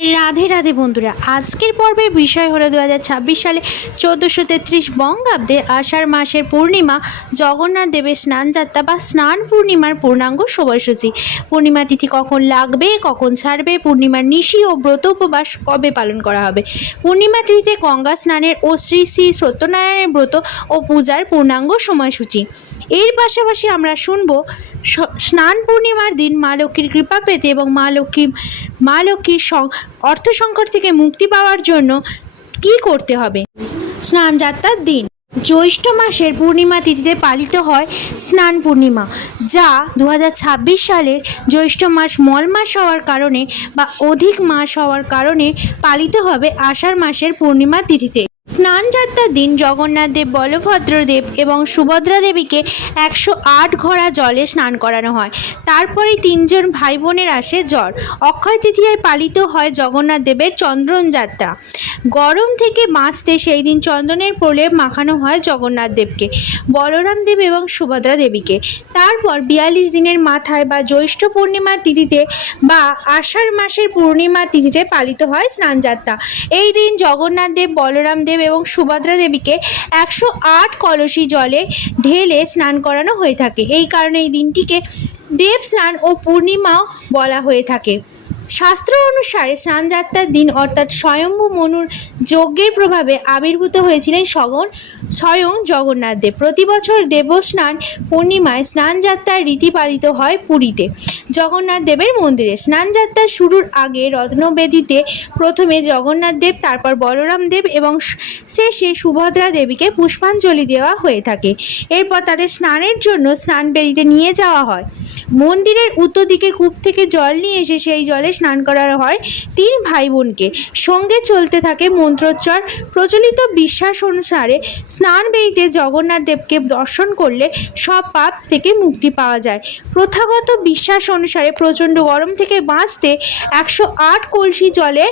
রাধে রাধে বন্ধুরা, আজকের পর্বের বিষয় হলো 2026 সালে 1433 বঙ্গাব্দে আষাঢ় মাসের পূর্ণিমা জগন্নাথ দেবের স্নানযাত্রা বা স্নান পূর্ণিমার পূর্ণাঙ্গ সময়সূচি। পূর্ণিমা তিথি কখন লাগবে, কখন ছাড়বে, পূর্ণিমার নিশি ও ব্রত উপবাস কবে পালন করা হবে, পূর্ণিমা তিথিতে গঙ্গা স্নানের ও শ্রী শ্রী সত্যনারায়ণের ব্রত ও পূজার পূর্ণাঙ্গ সময়সূচি। এর পাশাপাশি আমরা শুনব স্নান পূর্ণিমার দিন মা লক্ষ্মীর কৃপা পেতে এবং মা লক্ষ্মীর অর্থ সংকট থেকে মুক্তি পাওয়ার জন্য কি করতে হবে। স্নানযাত্রার দিন জ্যৈষ্ঠ মাসের পূর্ণিমা তিথিতে পালিত হয় স্নান পূর্ণিমা, যা 2026 সালের জ্যৈষ্ঠ মাস মল মাস হওয়ার কারণে বা অধিক মাস হওয়ার কারণে পালিত হবে আষাঢ় মাসের পূর্ণিমা তিথিতে। স্নানযাত্রার দিন জগন্নাথ দেব, বলভদ্র দেব এবং সুভদ্রা দেবীকে 108 ঘড়া জলে স্নান করানো হয়। তারপরে তিনজন ভাই বোনের আসে জ্বর। অক্ষয় তৃতীয়ায় পালিত হয় জগন্নাথ দেবের চন্দন যাত্রা। গরম থেকে বাঁচতে সেই দিন চন্দনের প্রলেপ মাখানো হয় জগন্নাথ দেবকে, বলরাম দেব এবং সুভদ্রা দেবীকে। তারপর 42 দিনের মাথায় বা জ্যৈষ্ঠ পূর্ণিমা তিথিতে বা আষাঢ় মাসের পূর্ণিমা তিথিতে পালিত হয় স্নানযাত্রা। এই দিন জগন্নাথ দেব, বলরাম দেব এবং সুভদ্রা দেবীকে 108 কলসি জলে ঢেলে স্নান করানো হয়ে থাকে। এই কারণে এই দিনটিকে দেব স্নান ও পূর্ণিমাও বলা হয়ে থাকে। শাস্ত্র অনুসারে স্নানযাত্রার দিন অর্থাৎ স্বয়ম্ভু মনুর যজ্ঞের প্রভাবে আবির্ভূত হয়েছিলেন স্বয়ং জগন্নাথ দেব। প্রতি বছর দেবস্নান পূর্ণিমায় স্নানযাত্রার রীতি পালিত হয় পুরীতে জগন্নাথ দেবের মন্দিরে। স্নানযাত্রা শুরুর আগে রত্নবেদিতে প্রথমে জগন্নাথ দেব, তারপর বলরাম দেব এবং শেষে সুভদ্রা দেবীকে পুষ্পাঞ্জলি দেওয়া হয়ে থাকে। এরপর তাদের স্নানের জন্য স্নানবেদিতে নিয়ে যাওয়া হয়। মন্দিরের উত্তর দিকে কূপ থেকে জল নিয়ে এসে সেই জলে স্নান করানো হয় তিন ভাই বোনকে। সঙ্গে চলতে থাকে মন্ত্রোচ্চার। প্রচলিত বিশ্বাস অনুসারে স্নানবেদিতে জগন্নাথ দেবকে দর্শন করলে সব পাপ থেকে মুক্তি পাওয়া যায়। প্রথাগত বিশ্বাস অনুসারে প্রচণ্ড গরম থেকে বাঁচতে 108 কলসি জলে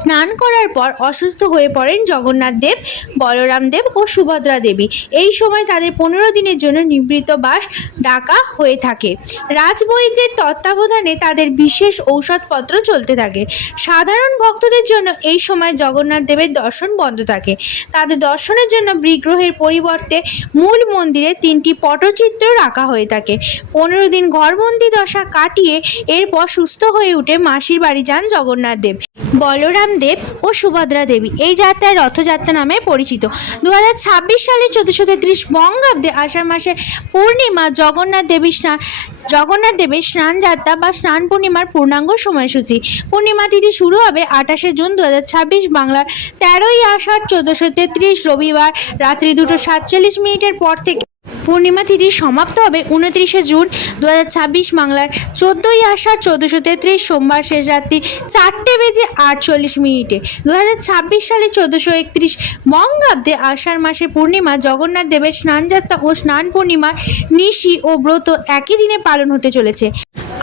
স্নান করার পর অসুস্থ হয়ে পড়েন জগন্নাথ দেব, বলরাম দেব ও সুভদ্রা দেবী। এই সময় তাদের 15 দিনের জন্য নিবৃত্ত বাস ডাকা হয়ে থাকে। রাজবৈদ্যের তত্ত্বাবধানে তাদের বিশেষ ঔষধপত্র চলতে থাকে। সাধারণ ভক্তদের জন্য এই সময় জগন্নাথ দেবের দর্শন বন্ধ থাকে। তাদের দর্শনের জন্য বিগ্রহের পরিবর্তে মূল মন্দিরে 3টি পটচিত্র রাখা হয়ে থাকে। 15 দিন ঘরবন্দি দশা কাটিয়ে এরপর সুস্থ হয়ে উঠে মাসির বাড়ি যান জগন্নাথ দেব, বলরাম দেব ও সুভদ্রা দেবী। এই যাত্রায় রথযাত্রা নামে পরিচিত। 2026 সালে 1433 বঙ্গাব্দে আষাঢ় মাসের পূর্ণিমা জগন্নাথ দেবের স্নানযাত্রা বা স্নান পূর্ণিমার পূর্ণাঙ্গ সময়সূচি। পূর্ণিমা তিথি শুরু হবে 28শে জুন 2026 বাংলার 13ই আষাঢ় 1433 রবিবার রাত্রি 2:47 পর থেকে। পূর্ণিমা তিথি সমাপ্ত হবে 29শে জুন 2026 বাংলার 14ই আষাঢ় 1433 সোমবার শেষ রাত্রি 4:48 2026 সালে 1431 বঙ্গাব্দে আষাঢ় মাসের পূর্ণিমা জগন্নাথ দেবের স্নানযাত্রা ও স্নান পূর্ণিমার নিশি ও ব্রত একই দিনে পালন হতে চলেছে।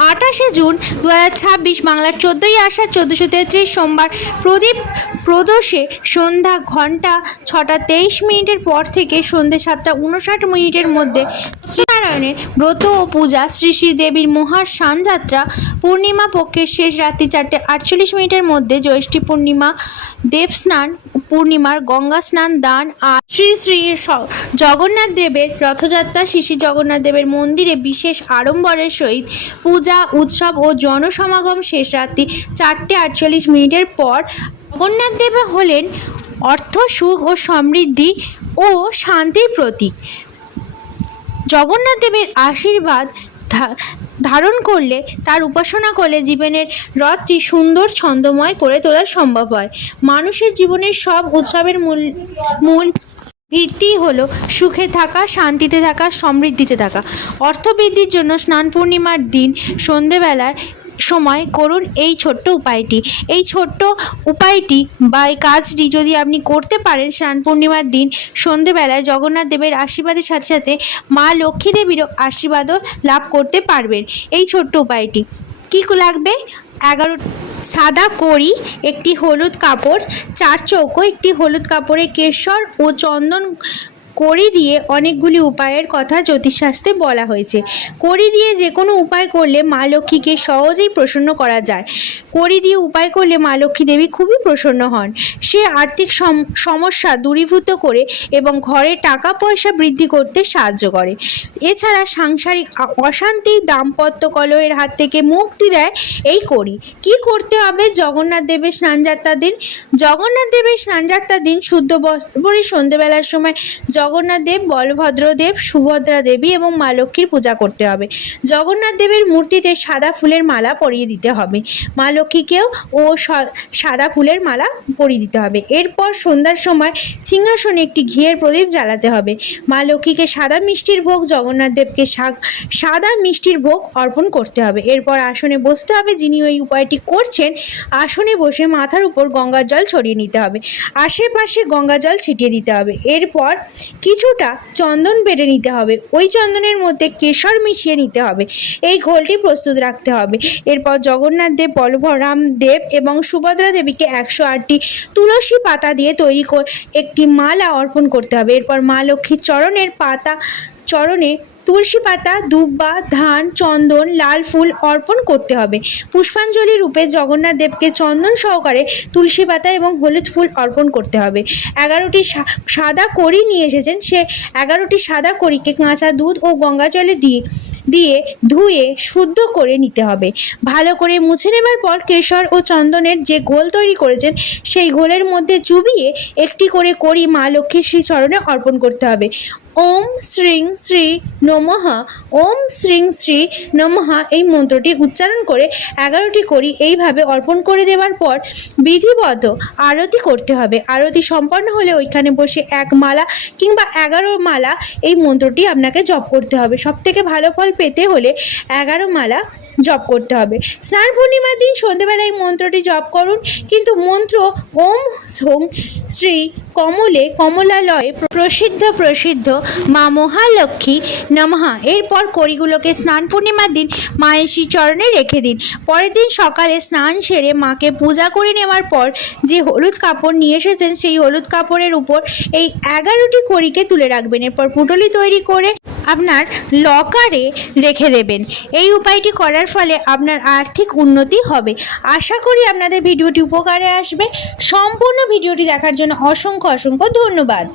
28শে জুন 2026 বাংলার 14ই আষাঢ় 1433 সোমবার প্রদীপ প্রদোষে সন্ধ্যা ঘন্টা 6:23 পর থেকে সন্ধ্যে 7:59 মধ্যে শ্রীনারায়ণের ব্রত ও পূজা, শ্রী শ্রী দেবীর মহা স্নানযাত্রা, পূর্ণিমা পক্ষের শেষ রাত্রি 4:48 মধ্যে জ্যৈষ্ঠী পূর্ণিমা, দেবস্নান পূর্ণিমার গঙ্গা স্নান, দান আর শ্রী শ্রী জগন্নাথ দেবের রথযাত্রা। শ্রী শ্রী জগন্নাথ দেবের মন্দিরে বিশেষ আড়ম্বরের সহিত পূজা, উৎসব ও জনসমাগম শেষ রাত্রি 4:48 পর। জগন্নাথ দেব হলেন অর্থ, সুখ ও সমৃদ্ধি ও শান্তির প্রতীক। জগন্নাথ দেবের আশীর্বাদ ধারণ করলে, তার উপাসনা করলে জীবনের রথটি সুন্দর ছন্দময় করে তোলা সম্ভব হয়। মানুষের জীবনের সব উৎসবের মূল ভিত্তি হলো সুখে থাকা, শান্তিতে থাকা, সমৃদ্ধিতে থাকা। অর্থবৃদ্ধির জন্য স্নান পূর্ণিমার দিন সন্ধেবেলার সময় করুন এই ছোট্ট উপায়টি। এই ছোট্ট উপায়টি বা এই কাজটি যদি আপনি করতে পারেন স্নান পূর্ণিমার দিন সন্ধেবেলায়, জগন্নাথ দেবের আশীর্বাদের সাথে সাথে মা লক্ষ্মী দেবীরও আশীর্বাদও লাভ করতে পারবেন। এই ছোট্ট উপায়টি কী লাগবে: 11 সাদা কড়ি, একটি হলুদ কাপড়, 4 চৌকো, একটি হলুদ কাপড়ে কেশর ও চন্দন কড়ি দিয়ে অনেকগুলি উপায়ের কথা জ্যোতিষশাস্ত্রে বলা হয়েছে। কড়ি দিয়ে যে কোনো উপায় করলে মা লক্ষ্মীকে সহজেই প্রসন্ন করা যায়। কড়ি দিয়ে উপায় করলে মা লক্ষ্মী দেবী খুবই প্রসন্ন হন। সে আর্থিক সমস্যা দূরীভূত করে এবং ঘরে টাকা পয়সা বৃদ্ধি করতে সাহায্য করে। এছাড়া সাংসারিক অশান্তি, দাম্পত্য কলহের হাত থেকে মুক্তি দেয় এই কড়ি। কি করতে হবে? জগন্নাথ দেবের স্নানযাত্রার দিন, জগন্নাথ দেবের স্নানযাত্রার দিন শুদ্ধ বস্ত্র পরে সন্ধ্যেবেলার সময় জগন্নাথ দেব, বলভদ্র দেব, সুভদ্রা দেবী এবং মা লক্ষ্মীর পূজা করতে হবে। জগন্নাথ দেবের মূর্তিতে সাদা ফুলের মালা পরিয়ে দিতে হবে। মা লক্ষ্মীকেও সাদা ফুলের মালা পরিয়ে দিতে হবে। এরপর সন্ধ্যার সময় সিংহাসনে একটি ঘিয়ের প্রদীপ জ্বালাতে হবে। মা লক্ষ্মীকে সাদা মিষ্টির ভোগ, জগন্নাথ দেবকে সাদা মিষ্টির ভোগ অর্পণ করতে হবে। এরপর আসনে বসতে হবে। যিনি ওই উপায়টি করছেন আসনে বসে মাথার উপর গঙ্গার জল ছড়িয়ে নিতে হবে, আশেপাশে গঙ্গা জল ছিটিয়ে দিতে হবে। এরপর কিছুটা চন্দন বেটে নিতে হবে। ওই চন্দনের মধ্যে কেশর মিশিয়ে নিতে হবে। এই ঘোলটি প্রস্তুত রাখতে হবে। এরপর জগন্নাথ দেব, বলরাম দেব এবং সুভদ্রা দেবীকে 108টি তুলসী পাতা দিয়ে তৈরি একটি মালা অর্পণ করতে হবে। এরপর মা লক্ষ্মীর চরণে তুলসী পাতা, দুব্বা, ধান, চন্দন, লাল ফুল অর্পণ করতে হবে। পুষ্পাঞ্জলি রূপে জগন্নাথ দেবকে চন্দন সহকারে তুলসী পাতা এবং হলুদ ফুল অর্পণ করতে হবে। 11টি সাদা কড়ি নিয়ে এসেছেন, সে 11টি সাদা কড়িকে কাঁচা দুধ ও গঙ্গা জলে দিয়ে ধুয়ে শুদ্ধ করে নিতে হবে। ভালো করে মুছে নেবার পর কেশর ও চন্দনের যে ঘোল তৈরি করেছেন সেই ঘোলের মধ্যে চুবিয়ে একটি করে কড়ি মা লক্ষ্মীর শ্রী চরণে অর্পণ করতে হবে। ওম শ্রীং শ্রী নমঃ, ওম শ্রীং শ্রী নমঃ এই মন্ত্রটি উচ্চারণ করে 11টি কড়ি এইভাবে অর্পণ করে দেওয়ার পর বিধিবদ্ধ আরতি করতে হবে। আরতি সম্পন্ন হলে ওইখানে বসে 1 মালা কিংবা 11 মালা এই মন্ত্রটি আপনাকে জপ করতে হবে। সবথেকে ভালো ফল পেতে হলে 11 মালা জপ করতে হবে। স্নান পূর্ণিমার দিন সন্ধ্যেবেলায় মন্ত্রটি জপ করুন, কিন্তু মন্ত্র ওম সোম শ্রী কমলালয়ে প্রসিদ্ধ মা মহালক্ষ্মী নমঃ। এরপর কড়িগুলোকে স্নান পূর্ণিমার দিন মায়ের শ্রীচরণে রেখে দিন। পরের দিন সকালে স্নান সেরে মাকে পূজা করে নেওয়ার পর যে হলুদ কাপড় নিয়ে এসেছেন সেই হলুদ কাপড়ের উপর এই 11টি কড়িকে তুলে রাখবেন। এরপর পুঁটুলি তৈরি করে আপনার লকারে রেখে দেবেন। এই উপায়টি করার ফলে আপনার আর্থিক উন্নতি হবে। আশা করি আপনাদের ভিডিওটি উপকারে আসবে। সম্পূর্ণ ভিডিওটি দেখার জন্য অসংখ্য ধন্যবাদ।